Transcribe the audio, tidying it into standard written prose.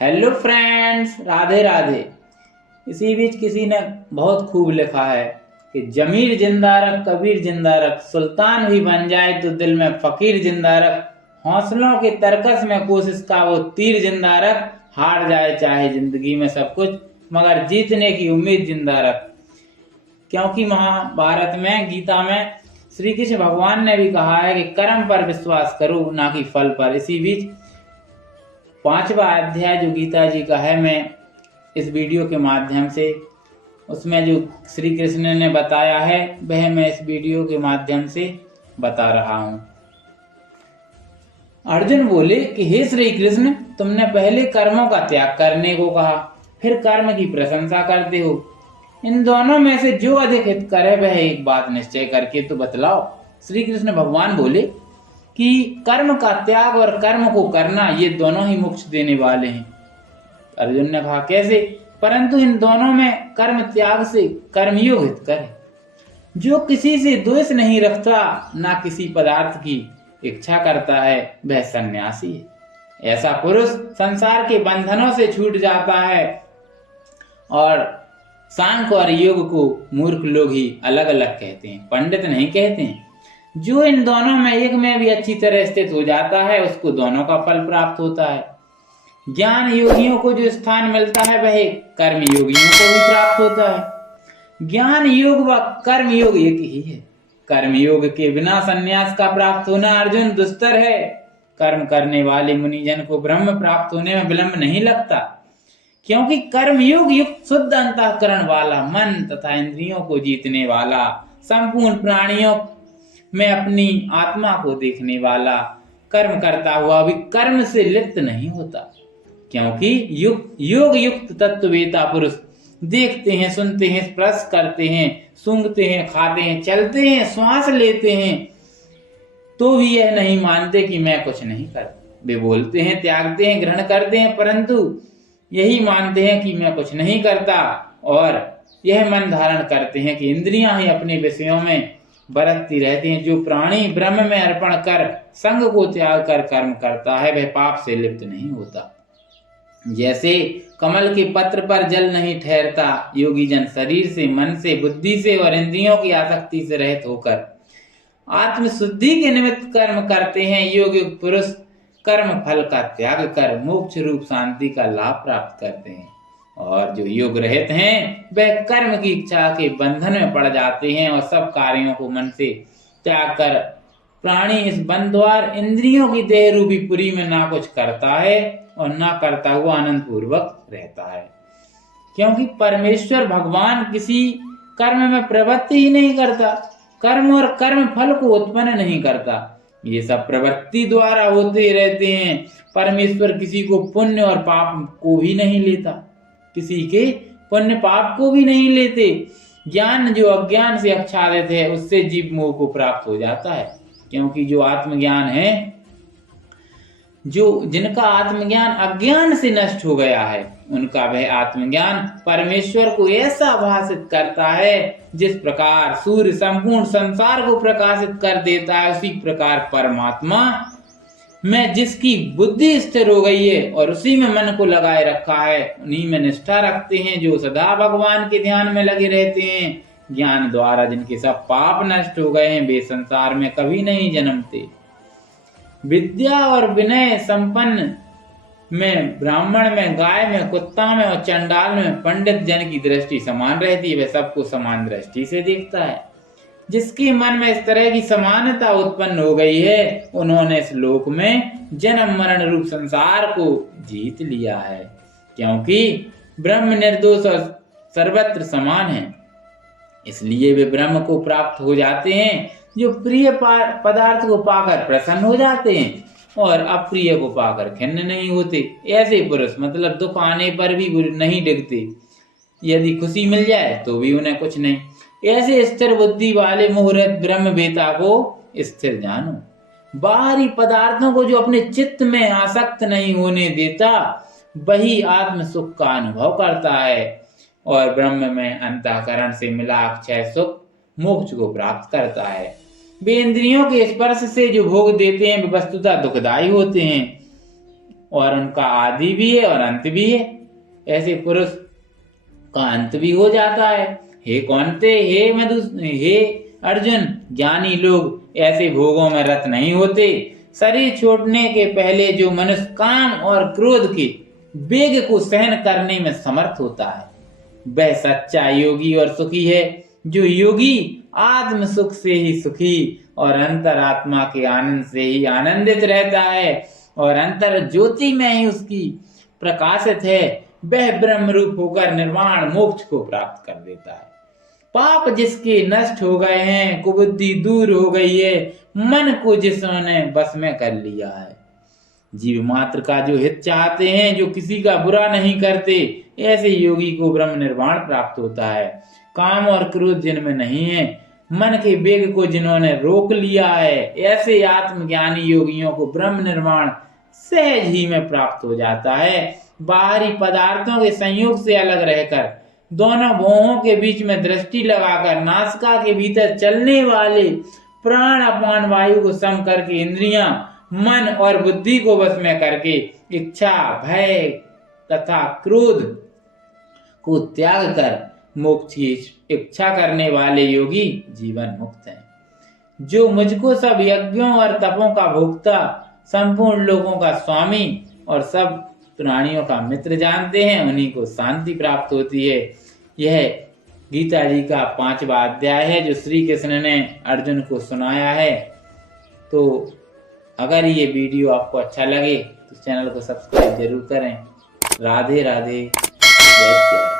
Hello friends, Radhe Radhe. इसी बीच किसी ने बहुत खूब लिखा है कि जमीर जिंदा रख, कबीर जिंदा रख, सुल्तान भी बन जाए तो दिल में फकीर जिंदा रख, हौसलों के तरकस में कोशिश का वो तीर जिंदा रख, हार जाए चाहे जिंदगी में सब कुछ मगर जीतने की उम्मीद जिंदा रख। क्योंकि महाभारत में, गीता में श्री कृष्ण भगवान ने भी कहा है कि कर्म पर विश्वास करो, ना कि फल पर। इसी बीच 5वां अध्याय जो गीता जी का है, मैं इस वीडियो के माध्यम से उसमें जो श्री कृष्ण ने बताया है वह मैं इस वीडियो के माध्यम से बता रहा हूं। अर्जुन बोले कि हे श्री कृष्ण, तुमने पहले कर्मों का त्याग करने को कहा, फिर कर्म की प्रशंसा करते हो। इन दोनों में से जो अधिक हित करे वह एक बात निश्चय करके तो बतलाओ। श्री कृष्ण भगवान बोले कि कर्म का त्याग और कर्म को करना ये दोनों ही मोक्ष देने वाले हैं। अर्जुन ने कहा कैसे? परंतु इन दोनों में कर्म त्याग से कर्मयोग हितकर है। जो किसी से द्वेष नहीं रखता, ना किसी पदार्थ की इच्छा करता है, वह सन्यासी है। ऐसा पुरुष संसार के बंधनों से छूट जाता है। और सांख्य और योग को मूर्ख लोग ही अलग अलग कहते हैं, पंडित नहीं कहते हैं। जो इन दोनों में एक में भी अच्छी तरह स्थित हो जाता है उसको दोनों का फल प्राप्त होता है। ज्ञान योगियों को जो स्थान मिलता है वह कर्म योगियों को भी प्राप्त होता है। ज्ञान योग व कर्म योग एक ही है। कर्म योग के बिना संन्यास का प्राप्त होना अर्जुन दुस्तर है। कर्म करने वाले मुनिजन को ब्रह्म प्राप्त होने में विलंब नहीं लगता, क्योंकि कर्मयोग युक्त शुद्ध अंतःकरण वाला, मन तथा इंद्रियों को जीतने वाला, संपूर्ण प्राणियों में अपनी आत्मा को देखने वाला, कर्म करता हुआ भी कर्म से लिप्त नहीं होता। क्योंकि योग युक्त तत्ववेता पुरुष देखते हैं, सुनते हैं, स्पर्श करते हैं, सूंघते हैं, खाते हैं, चलते हैं, श्वास लेते हैं, तो भी यह नहीं मानते कि मैं कुछ नहीं करता। वे बोलते हैं, त्यागते हैं, ग्रहण करते हैं, परंतु यही मानते हैं कि मैं कुछ नहीं करता, और यह मन धारण करते हैं कि इंद्रियां ही अपने विषयों में बरतती रहती हैं। जो प्राणी ब्रह्म में अर्पण कर संग को त्याग कर कर्म करता है वह पाप से लिप्त नहीं होता। जैसे कमल के पत्र पर जल नहीं ठहरता, योगी जन शरीर से, मन से, बुद्धि से और इंद्रियों की आसक्ति से रहित होकर आत्म शुद्धि के निमित्त कर्म करते हैं। योग युक्त पुरुष कर्म फल का त्याग कर मोक्ष रूप शांति का लाभ प्राप्त करते हैं। और जो योग रहित हैं वह कर्म की इच्छा के बंधन में पड़ जाते हैं और सब कार्यों को मन से त्याग कर प्राणी इस बंधुआर इंद्रियों की देह रूपी पुरी में ना कुछ करता है और ना करता हुआ आनंद पूर्वक रहता है। क्योंकि परमेश्वर भगवान किसी कर्म में प्रवृत्ति ही नहीं करता, कर्म और कर्म फल को उत्पन्न नहीं करता, ये सब प्रवृत्ति द्वारा होते रहते हैं। परमेश्वर किसी को पुण्य और पाप को भी नहीं लेता, किसी के पुण्य पाप को भी नहीं लेते। ज्ञान जो अज्ञान से आच्छादित है उससे जीव मोह को प्राप्त हो जाता है। क्योंकि जो आत्मज्ञान है, जो जिनका आत्मज्ञान अज्ञान से नष्ट हो गया है, उनका वह आत्मज्ञान परमेश्वर को ऐसा भाषित करता है जिस प्रकार सूर्य संपूर्ण संसार को प्रकाशित कर देता है, उसी प्रकार परमात्मा में जिसकी बुद्धि स्थिर हो गई है और उसी में मन को लगाए रखा है, उन्हीं में निष्ठा रखते हैं जो सदा भगवान के ध्यान में लगे रहते हैं। ज्ञान द्वारा जिनके सब पाप नष्ट हो गए हैं वे संसार में कभी नहीं जन्मते। विद्या और विनय संपन्न में, ब्राह्मण में, गाय में, कुत्ता में और चंडाल में पंडित जन की दृष्टि समान रहती है। वह सबको समान दृष्टि से देखता है। जिसके मन में इस तरह की समानता उत्पन्न हो गई है उन्होंने इस लोक में जन्म मरण रूप संसार को जीत लिया है। क्योंकि ब्रह्म निर्दोष और सर्वत्र समान है, इसलिए वे ब्रह्म को प्राप्त हो जाते हैं। जो प्रिय पदार्थ को पाकर प्रसन्न हो जाते हैं और अप्रिय को पाकर खिन्न नहीं होते, ऐसे पुरुष मतलब दुख आने पर भी नहीं डिगते। यदि खुशी मिल जाए तो भी उन्हें कुछ नहीं। ऐसे स्थिर बुद्धि वाले मुहूर्त ब्रह्मवेता को स्थिर जानो। बाहरी पदार्थों को जो अपने चित्त में आसक्त नहीं होने देता वही आत्म सुख का अनुभव करता है और ब्रह्म में अंतःकरण से मिला अक्षय सुख मोक्ष को प्राप्त करता है। वे इंद्रियों के स्पर्श से जो भोग देते हैं वे वस्तुतः दुखदायी होते हैं, और उनका आदि भी है और अंत भी है। ऐसे पुरुष का अंत भी हो जाता है। हे कौन्ते, हे अर्जुन, ज्ञानी लोग ऐसे भोगों में रत नहीं होते। शरीर छोड़ने के पहले जो मनुष्य काम और क्रोध के वेग को सहन करने में समर्थ होता है, वह सच्चा योगी और सुखी है। जो योगी आत्म सुख से ही सुखी और अंतरात्मा के आनंद से ही आनंदित रहता है और अंतर ज्योति में ही उसकी प्रकाशित है, वह ब्रह्म रूप होकर निर्वाण मोक्ष को प्राप्त कर देता है। पाप जिसके नष्ट हो गए हैं, कुबुद्धि दूर हो गई है, मन को जिसने बस में कर लिया है, जीव मात्र का जो हित चाहते हैं, जो किसी का बुरा नहीं करते, ऐसे योगी को ब्रह्म निर्वाण प्राप्त होता है। काम और क्रोध जिनमें नहीं है, मन के वेग को जिन्होंने रोक लिया है, ऐसे आत्मज्ञानी योगियों को ब्रह्म निर्वाण सहज ही में प्राप्त हो जाता है। बाहरी पदार्थों के संयोग से अलग रहकर, दोनों भौहों के बीच में दृष्टि लगाकर, नासिका के भीतर चलने वाले प्राण अपान वायु को सम करके, इंद्रियां, मन और बुद्धि को वश में करके, इच्छा, भय तथा क्रोध को त्याग कर मोक्ष की इच्छा करने वाले योगी जीवन मुक्त हैं। जो मुझको सब यज्ञों और तपों का भोक्ता, संपूर्ण लोगों का स्वामी और सब प्राणियों का मित्र जानते हैं, उन्हीं को शांति प्राप्त होती है। यह गीता जी का 5वां अध्याय है जो श्री कृष्ण ने अर्जुन को सुनाया है। तो अगर ये वीडियो आपको अच्छा लगे तो चैनल को सब्सक्राइब जरूर करें। राधे राधे, जय श्री राम।